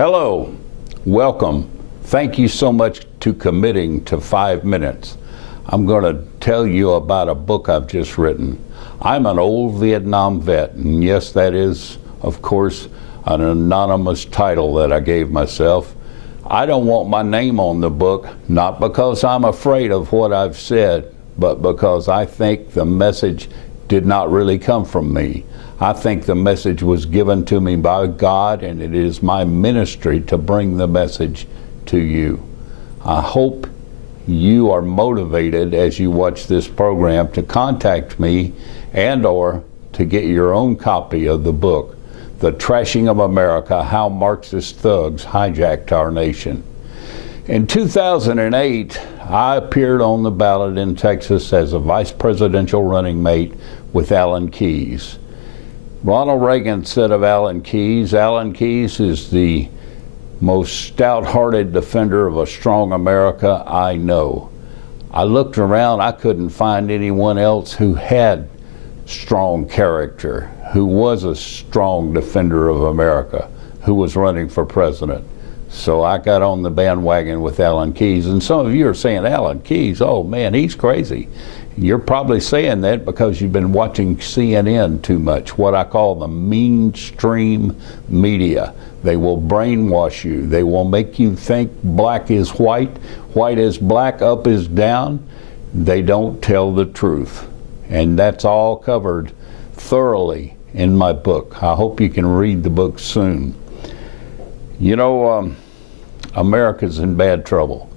Hello, welcome. Thank you so much to committing to 5 minutes. I'm going to tell you about a book I've just written. I'm an old Vietnam vet, and yes, that is, of course, an anonymous title that I gave myself. I don't want my name on the book, not because I'm afraid of what I've said, but because I think the message did not really come from me. I think the message was given to me by God, and it is my ministry to bring the message to you. I hope you are motivated as you watch this program to contact me and or to get your own copy of the book, The Trashing of America, How Marxist Thugs Hijacked Our Nation. In 2008, I appeared on the ballot in Texas as a vice presidential running mate with Alan Keyes. Ronald Reagan said of Alan Keyes is the most stout-hearted defender of a strong America I know. I looked around, I couldn't find anyone else who had strong character, who was a strong defender of America, who was running for president. So I got on the bandwagon with Alan Keyes. And some of you are saying, Alan Keyes, oh man, he's crazy. You're probably saying that because you've been watching CNN too much, what I call the mainstream media. They will brainwash you. They will make you think black is white, white is black, up is down. They don't tell the truth. And that's all covered thoroughly in my book. I hope you can read the book soon. You know, America's in bad trouble.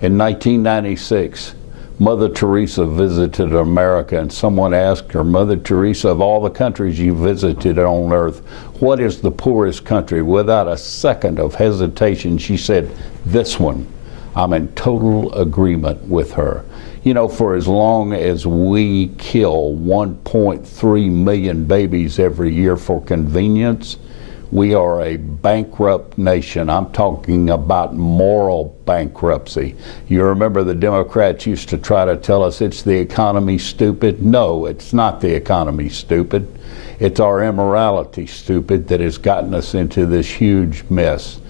In 1996, Mother Teresa visited America, and someone asked her, Mother Teresa, of all the countries you visited on earth, what is the poorest country? Without a second of hesitation, she said, this one. I'm in total agreement with her. You know, for as long as we kill 1.3 million babies every year for convenience, we are a bankrupt nation. I'm talking about moral bankruptcy. You remember the Democrats used to try to tell us it's the economy, stupid. No, it's not the economy, stupid. It's our immorality, stupid, that has gotten us into this huge mess.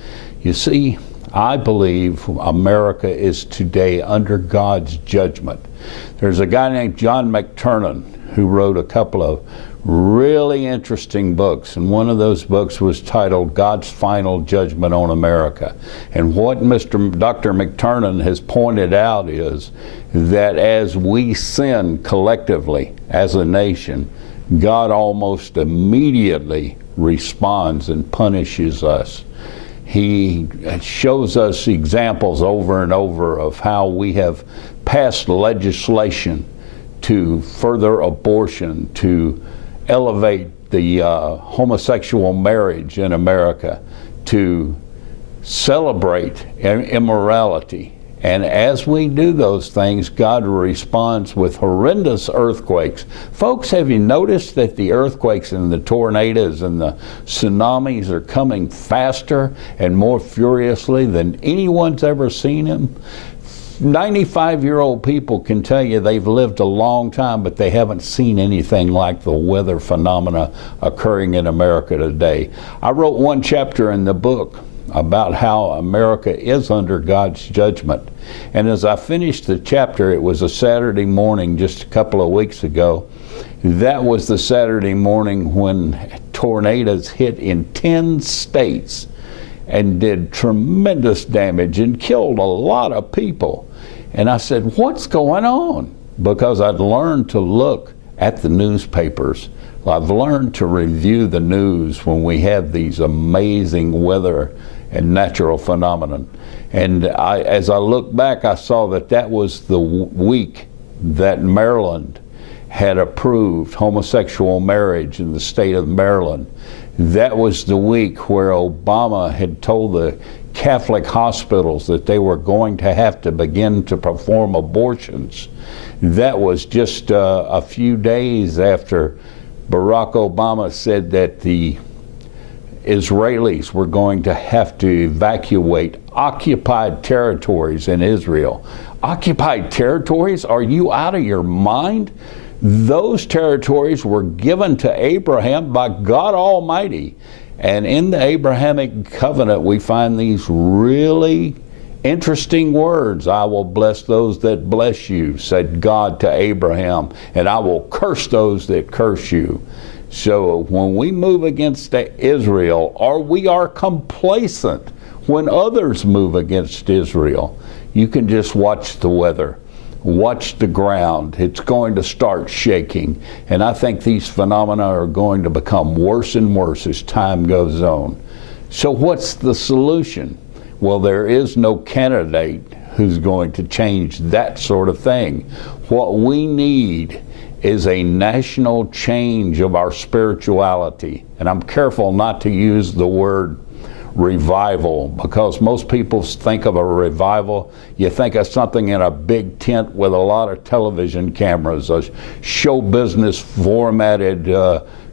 You see, I believe America is today under God's judgment. There's a guy named John McTernan who wrote a couple of really interesting books, and one of those books was titled God's Final Judgment on America. And what Dr. McTernan has pointed out is that as we sin collectively as a nation, God almost immediately responds and punishes us. He shows us examples over and over of how we have passed legislation to further abortion, to elevate the homosexual marriage in America, to celebrate immorality. And as we do those things, God responds with horrendous earthquakes. Folks, have you noticed that the earthquakes and the tornadoes and the tsunamis are coming faster and more furiously than anyone's ever seen them? 95-year-old people can tell you they've lived a long time, but they haven't seen anything like the weather phenomena occurring in America today. I wrote one chapter in the book about how America is under God's judgment. And as I finished the chapter, it was a Saturday morning just a couple of weeks ago. That was the Saturday morning when tornadoes hit in 10 states and did tremendous damage and killed a lot of people. And I said, what's going on? Because I'd learned to look at the newspapers. I've learned to review the news when we have these amazing weather and natural phenomenon. And as I look back, I saw that that was the week that Maryland had approved homosexual marriage in the state of Maryland. That was the week where Obama had told the Catholic hospitals that they were going to have to begin to perform abortions. That was just a few days after Barack Obama said that the Israelis were going to have to evacuate occupied territories in Israel. Occupied territories? Are you out of your mind? Those territories were given to Abraham by God Almighty. And in the Abrahamic covenant, we find these really interesting words. I will bless those that bless you, said God to Abraham, and I will curse those that curse you. So when we move against Israel, or we are complacent when others move against Israel, you can just watch the weather. Watch the ground. It's going to start shaking. And I think these phenomena are going to become worse and worse as time goes on. So what's the solution? Well, there is no candidate who's going to change that sort of thing. What we need is a national change of our spirituality. And I'm careful not to use the word revival, because most people think of a revival, you think of something in a big tent with a lot of television cameras, a show business formatted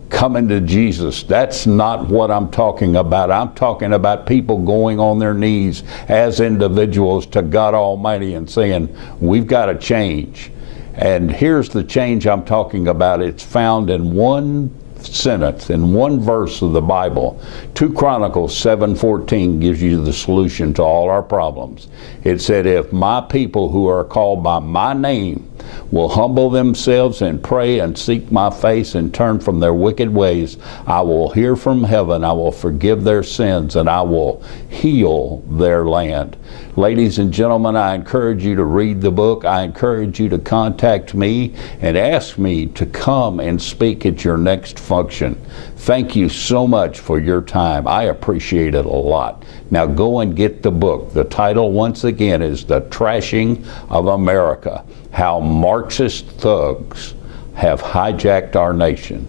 coming to Jesus. That's not what I'm talking about. I'm talking about people going on their knees as individuals to God Almighty and saying, we've got to change. And here's the change I'm talking about. It's found in one sentence, in one verse of the Bible. 2 Chronicles 7:14 gives you the solution to all our problems. It said, if my people who are called by my name will humble themselves and pray and seek my face and turn from their wicked ways, I will hear from heaven, I will forgive their sins, and I will heal their land. Ladies and gentlemen, I encourage you to read the book. I encourage you to contact me and ask me to come and speak at your next function. Thank you so much for your time. I appreciate it a lot. Now go and get the book. The title, once again, is The Trashing of America: How Marxist Thugs Have Hijacked Our Nation.